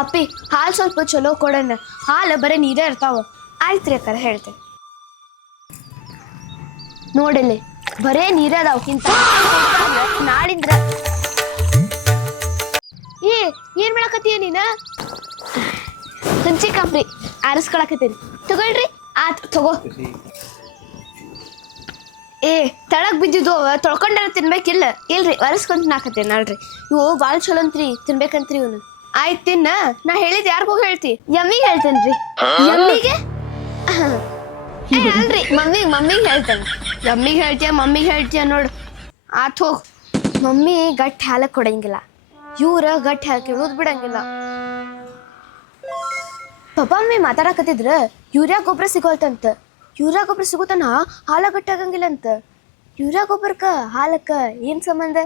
ಅಪ್ಪಿ ಹಾಲು ಸ್ವಲ್ಪ ಚಲೋ ಕೊಡೋಣ. ಹಾಲು ಬರೀ ನೀರೇ ಇರ್ತಾವ. ಆಯ್ತ್ರಿ ಅಕ್ಕಾರ ಹೇಳ್ತೇನೆ. ನೋಡಿಲ್ಲಿ ಬರೇ ನೀರೇ ಅದಾವಕ್ಕಿಂತ ನಾಳಿಂದ್ರ. ಏನ್ ಮಾಡಕತ್ತೀಯ ನೀನ? ಹಂಚಿ ಕಂಪ್ರಿ ಆರಿಸ್ಕೊಳಕತ್ತೀನಿ. ತಗೊಳ್ರಿ. ಆತ್ ತಗೋ. ತಳಗ್ ಬಿದ್ದಿದ್ದು ತೊಳ್ಕೊಂಡಾರ ತಿನ್ಬೇಕಿಲ್ಲ. ಇಲ್ರಿ ಒರೆಸ್ಕೊಂತ ನಾಕತ್ತೇನೆ ಅಲ್ರಿ. ಇವು ಭಾಳ ಚಲೋ ಅಂತ್ರಿ, ತಿನ್ಬೇಕಂತ್ರಿ ಇವನು. ಆಯ್ತು ತಿನ್ನ. ನಾ ಹೇಳಿದ್ ಯಾರಿಗೂ ಹೇಳ್ತಿ? ಯಮ್ಮಿಗೆ ಹೇಳ್ತೇನ್ರಿ. ಯಮ್ಮಿಗೆ ಅಲ್ರಿ ಮಮ್ಮಿಗೆ ಹೇಳ್ತೇನೆ. ಯಮ್ಮಿಗೆ ಹೇಳ್ತೀಯ ನೋಡು. ಆತ್ ಹೋಗ್. ಮಮ್ಮಿ ಗಟ್ಟಿ ಹಾಲ ಕೊಡಂಗಿಲ್ಲ, ಇವ್ರ ಗಟ್ಟಿ ಹಾಲು ಕೇಳೋದು ಬಿಡಂಗಿಲ್ಲ. ಪಪ್ಪ ಮಮ್ಮಿ ಮಾತಾಡಕತ್ತಿದ್ರ ಯೂರಿಯಾ ಗೊಬ್ಬರ ಸಿಗೋಲ್ತಂತ. ಯೂರಿಯಾ ಗೊಬ್ಬರ ಸಿಗುತ್ತಾನ ಹಾಲ ಗಟ್ಟಿ ಆಗಂಗಿಲ್ಲ ಅಂತ. ಯೂರಿಯಾ ಗೊಬ್ಬರಕ್ಕ ಹಾಲಕ್ಕ ಏನ್ ಸಂಬಂಧ?